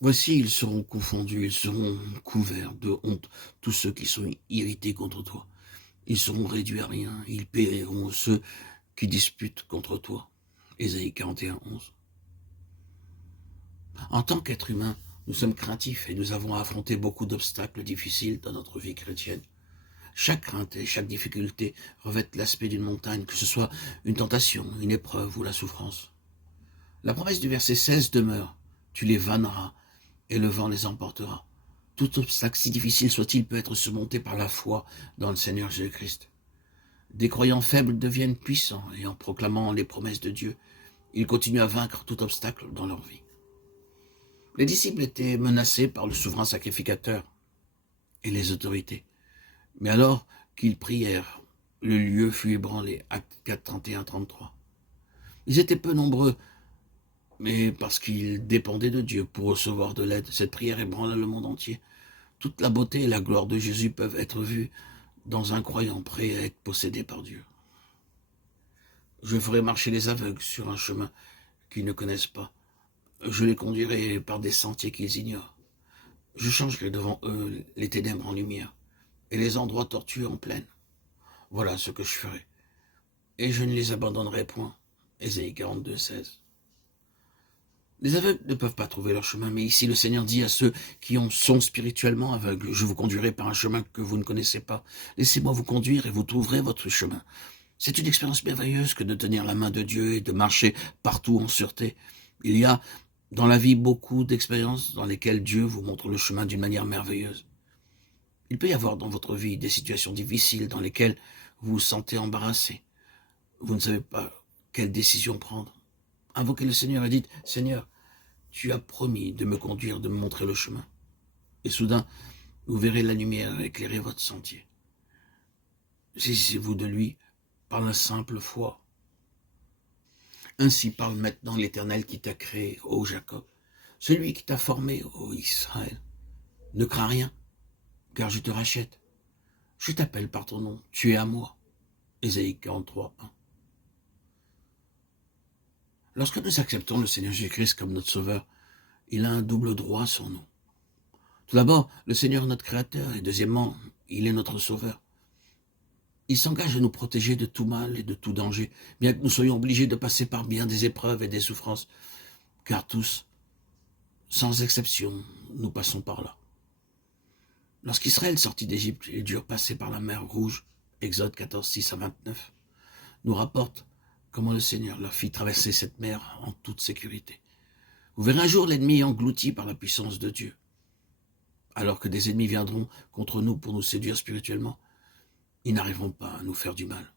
Voici, ils seront confondus, ils seront couverts de honte, tous ceux qui sont irrités contre toi. Ils seront réduits à rien, ils périront ceux qui disputent contre toi. Ésaïe 41, 11. En tant qu'être humain, nous sommes craintifs et nous avons à affronter beaucoup d'obstacles difficiles dans notre vie chrétienne. Chaque crainte et chaque difficulté revêtent l'aspect d'une montagne, que ce soit une tentation, une épreuve ou la souffrance. La promesse du verset 16 demeure. Tu les vanneras et le vent les emportera. Tout obstacle, si difficile soit-il, peut être surmonté par la foi dans le Seigneur Jésus-Christ. Des croyants faibles deviennent puissants et en proclamant les promesses de Dieu, ils continuent à vaincre tout obstacle dans leur vie. Les disciples étaient menacés par le souverain sacrificateur et les autorités. Mais alors qu'ils prièrent, le lieu fut ébranlé. Actes 4, 31, 33. Ils étaient peu nombreux, mais parce qu'ils dépendaient de Dieu pour recevoir de l'aide, cette prière ébranla le monde entier. Toute la beauté et la gloire de Jésus peuvent être vues dans un croyant prêt à être possédé par Dieu. Je ferai marcher les aveugles sur un chemin qu'ils ne connaissent pas. Je les conduirai par des sentiers qu'ils ignorent. Je changerai devant eux les ténèbres en lumière et les endroits tortueux en plaine. Voilà ce que je ferai. Et je ne les abandonnerai point. Ésaïe 42, 16. Les aveugles ne peuvent pas trouver leur chemin, mais ici le Seigneur dit à ceux qui sont spirituellement aveugles, je vous conduirai par un chemin que vous ne connaissez pas. Laissez-moi vous conduire et vous trouverez votre chemin. C'est une expérience merveilleuse que de tenir la main de Dieu et de marcher partout en sûreté. Il y a dans la vie beaucoup d'expériences dans lesquelles Dieu vous montre le chemin d'une manière merveilleuse. Il peut y avoir dans votre vie des situations difficiles dans lesquelles vous vous sentez embarrassé. Vous ne savez pas quelle décision prendre. Invoquez le Seigneur et dites, Seigneur, tu as promis de me conduire, de me montrer le chemin. Et soudain, vous verrez la lumière éclairer votre sentier. Saisissez-vous de lui par la simple foi. Ainsi parle maintenant l'Éternel qui t'a créé, ô Jacob, celui qui t'a formé, ô Israël. Ne crains rien, car je te rachète. Je t'appelle par ton nom, tu es à moi. Ésaïe 43, 1. Lorsque nous acceptons le Seigneur Jésus-Christ comme notre Sauveur, il a un double droit sur nous. Tout d'abord, le Seigneur est notre Créateur, et deuxièmement, il est notre Sauveur. Il s'engage à nous protéger de tout mal et de tout danger, bien que nous soyons obligés de passer par bien des épreuves et des souffrances, car tous, sans exception, nous passons par là. Lorsqu'Israël sortit d'Égypte, ils durent passer par la mer Rouge, Exode 14, 6 à 29, nous rapporte comment le Seigneur leur fit traverser cette mer en toute sécurité. Vous verrez un jour l'ennemi englouti par la puissance de Dieu. Alors que des ennemis viendront contre nous pour nous séduire spirituellement, ils n'arriveront pas à nous faire du mal.